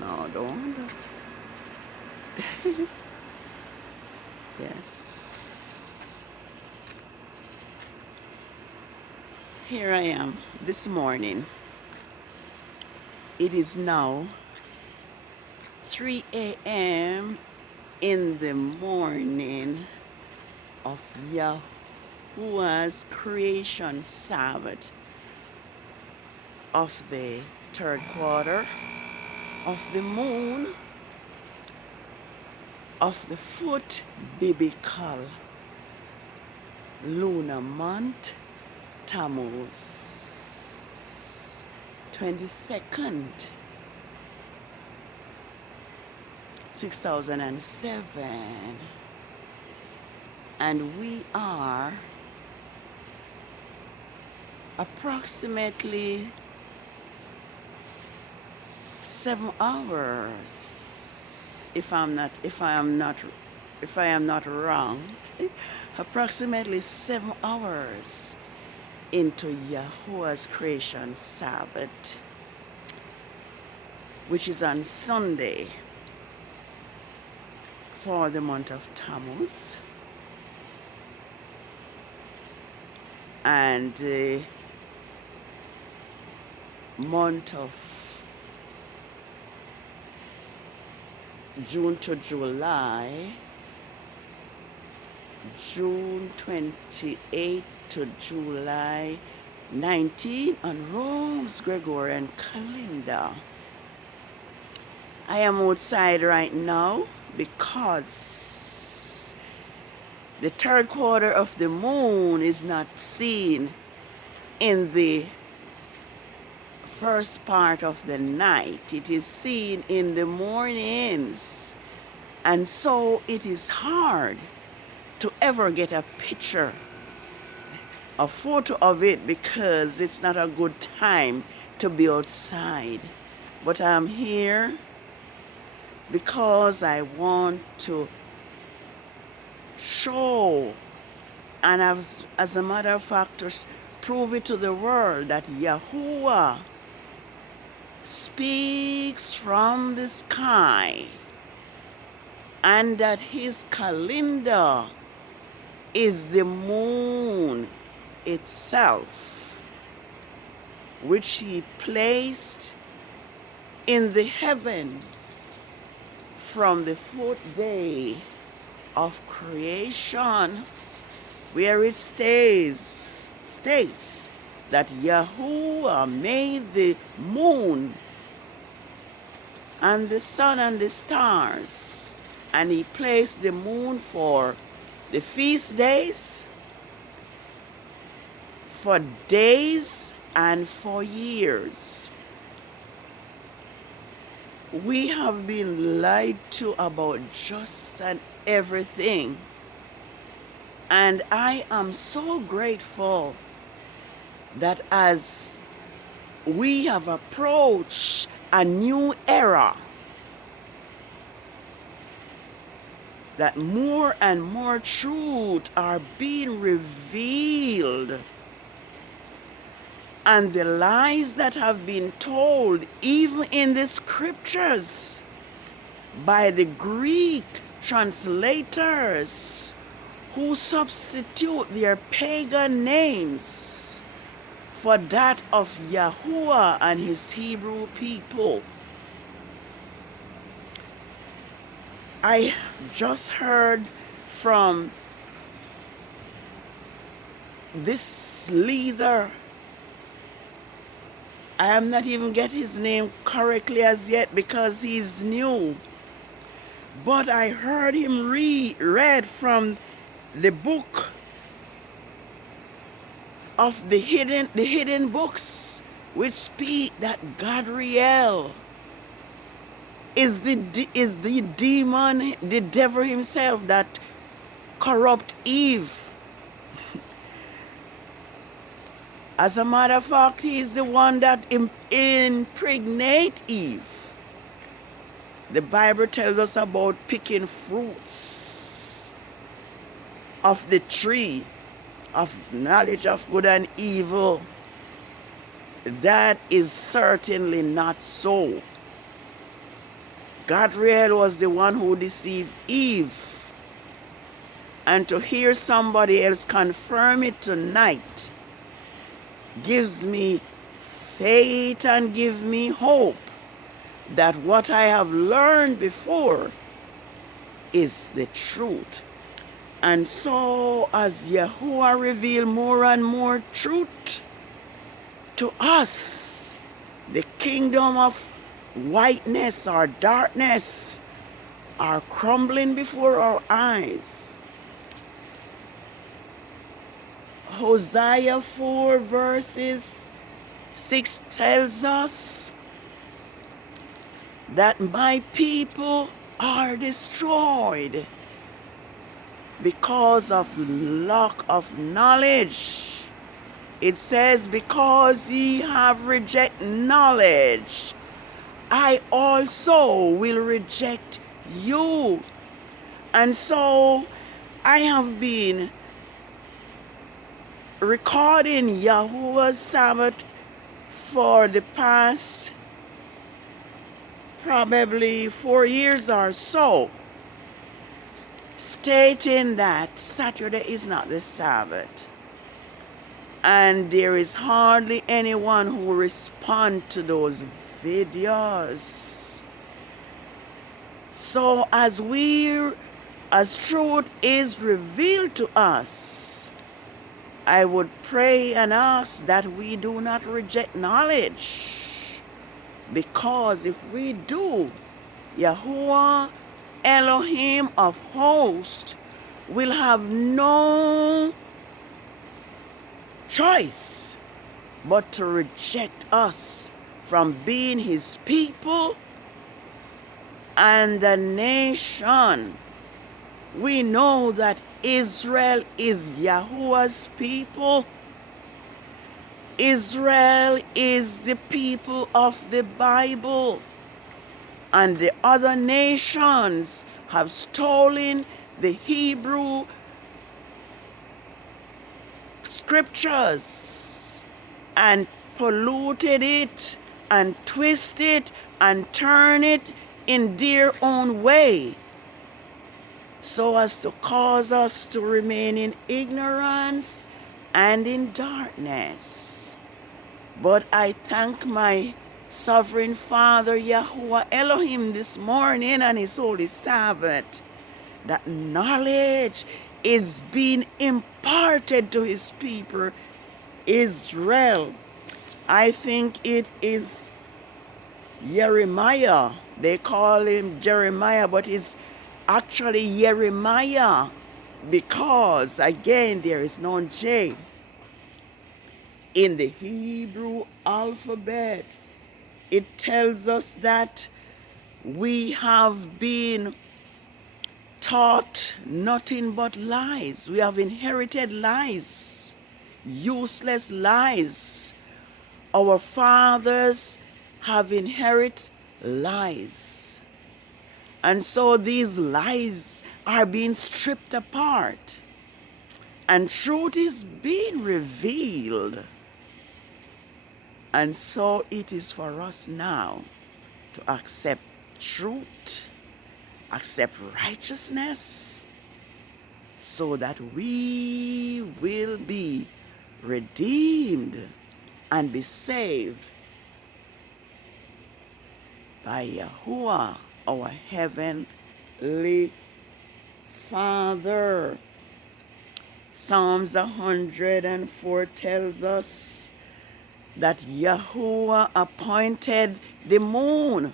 No, don't want that. Yes. Here I am this morning. It is now 3 a.m. in the morning of Yahuwah's creation Sabbath of the third quarter of the moon of the fourth biblical lunar month, Tammuz, 22nd, 6007, and we are approximately 7 hours, if I am not wrong, approximately 7 hours into Yahuwah's creation Sabbath, which is on Sunday for the month of Tammuz, and the month of June to July, June 28 to July 19 on Rome's Gregorian calendar. I am outside right now because the third quarter of the moon is not seen in the first part of the night. It is seen in the mornings, and so it is hard to ever get a picture, a photo of it, because it's not a good time to be outside. But I'm here because I want to show, and as a matter of fact, to prove it to the world that Yahuwah speaks from the sky, and that his calendar is the moon itself, which he placed in the heavens from the fourth day of creation, where it states that Yahuwah made the moon and the sun and the stars, and he placed the moon for the feast days, for days, and for years. We have been lied to about just and everything, and I am so grateful that as we have approached a new era, that more and more truth are being revealed, and the lies that have been told, even in the scriptures, by the Greek translators who substitute their pagan names for that of Yahuwah and his Hebrew people. I just heard from this leader. I am not even getting his name correctly as yet because he's new. But I heard him read from the book of the hidden books, which speak that Gadriel is the demon, the devil himself that corrupt Eve. As a matter of fact, he is the one that impregnate Eve. The Bible tells us about picking fruits of the tree of knowledge of good and evil. That is certainly not so. Gabriel was the one who deceived Eve. And to hear somebody else confirm it tonight gives me faith and gives me hope that what I have learned before is the truth. And so as Yahuwah reveals more and more truth to us, the kingdom of whiteness or darkness are crumbling before our eyes. Hosea 4 verses 6 tells us that my people are destroyed because of lack of knowledge. It says, because ye have rejected knowledge, I also will reject you. And so I have been recording Yahuwah's Sabbath for the past probably 4 years or so, stating that Saturday is not the Sabbath. And there is hardly anyone who responds to those videos. So as truth is revealed to us, I would pray and ask that we do not reject knowledge. Because if we do, Yahuwah Elohim of hosts will have no choice but to reject us from being his people and the nation. We know that Israel is Yahuwah's people. Israel is the people of the Bible. And the other nations have stolen the Hebrew scriptures and polluted it and twisted it and turned it in their own way, so as to cause us to remain in ignorance and in darkness. But I thank my Sovereign Father Yahuwah Elohim this morning and his holy Sabbath that knowledge is being imparted to his people Israel. I think it is Jeremiah. They call him Jeremiah, but it's actually Jeremiah, because again there is no J in the Hebrew alphabet. It tells us that we have been taught nothing but lies. We have inherited lies, useless lies. Our fathers have inherited lies. And so these lies are being stripped apart, and truth is being revealed. And so it is for us now to accept truth, accept righteousness, so that we will be redeemed and be saved by Yahuwah, our heavenly Father. Psalms 104 tells us that Yahuwah appointed the moon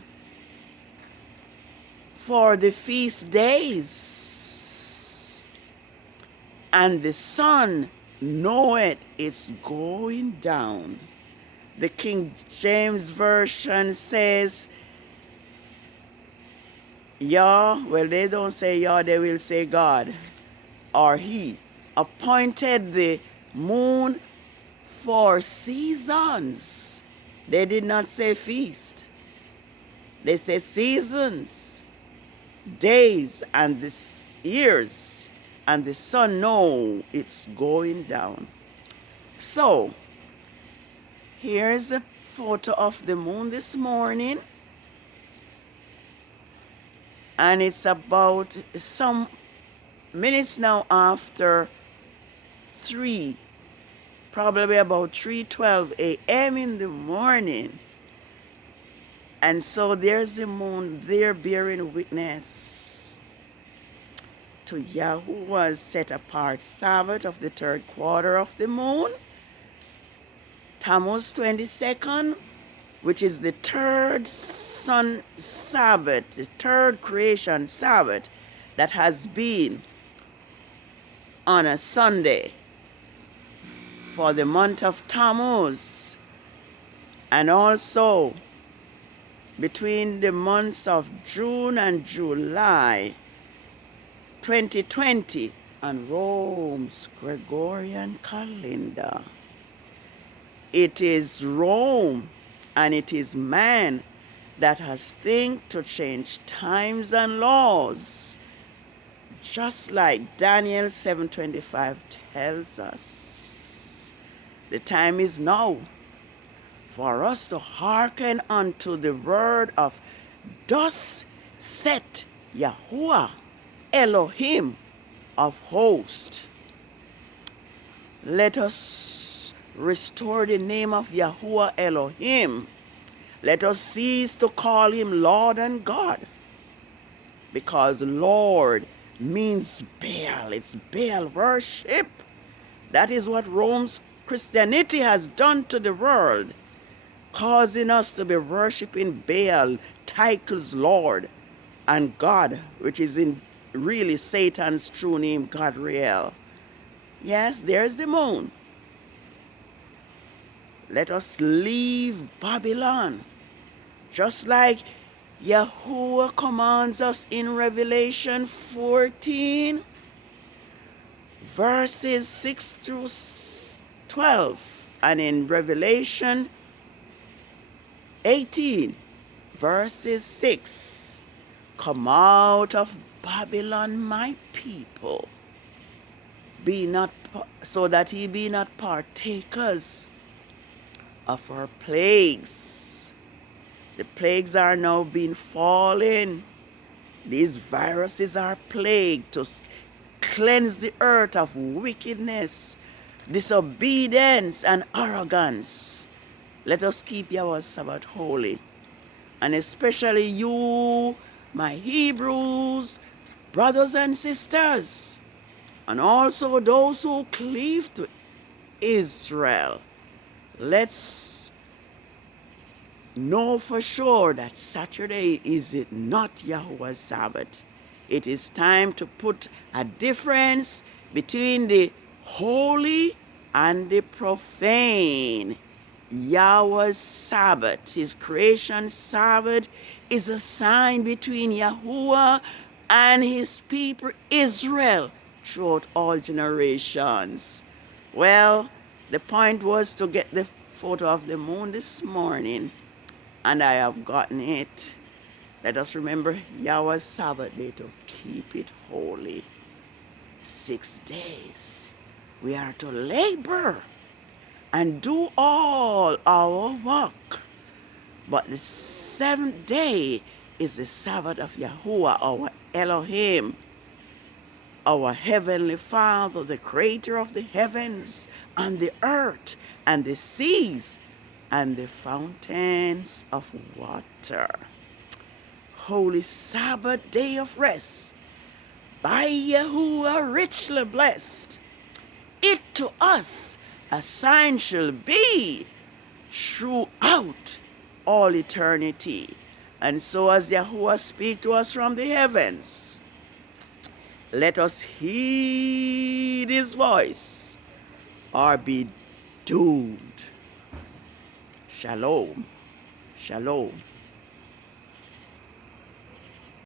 for the feast days, and the sun knoweth its going down. The King James Version says, Yah, well, they don't say Yah, they will say God, or He appointed the moon for seasons. They did not say feast. They say seasons, days, and the years, and the sun know it's going down. So, here's a photo of the moon this morning. And it's about some minutes now after 3, probably about 3:12 a.m. in the morning. And so there's the moon there bearing witness to Yahuwah's set apart Sabbath of the 3rd quarter of the moon, Tammuz 22nd, which is the 3rd sun Sabbath, the 3rd creation Sabbath that has been on a Sunday for the month of Tammuz, and also between the months of June and July 2020 on Rome's Gregorian calendar. It is Rome and it is man that has think to change times and laws, just like Daniel 7:25 tells us. The time is now for us to hearken unto the word of thus saith Yahuwah Elohim of hosts. Let us restore the name of Yahuwah Elohim. Let us cease to call him Lord and God, because Lord means Baal. It's Baal worship. That is what Rome's Christianity has done to the world, causing us to be worshiping Baal, titles Lord and God, which is in really Satan's true name, Godriel. Yes, there's the moon. Let us leave Babylon, just like Yahuwah commands us in Revelation 14, verses 6 through 12, and in Revelation 18, verses 6. Come out of Babylon, my people, be not so that ye be not partakers of her plagues. The plagues are now being fallen. These viruses are plagued to cleanse the earth of wickedness, disobedience, and arrogance. Let us keep Yahweh Sabbath holy. And especially you, my Hebrews, brothers and sisters, and also those who cleave to Israel. Let's know for sure that Saturday is not Yahuwah's Sabbath. It is time to put a difference between the holy and the profane. Yahweh's Sabbath, his creation Sabbath, is a sign between Yahuwah and his people Israel throughout all generations. Well, the point was to get the photo of the moon this morning, and I have gotten it. Let us remember Yahweh's Sabbath day to keep it holy. 6 days we are to labor and do all our work. But the 7th day is the Sabbath of Yahuwah, our Elohim, our Heavenly Father, the creator of the heavens and the earth and the seas and the fountains of water. Holy Sabbath day of rest, by Yahuwah richly blessed. It to us a sign shall be throughout all eternity. And so as Yahuwah speak to us from the heavens, let us heed his voice or be doomed. Shalom. Shalom.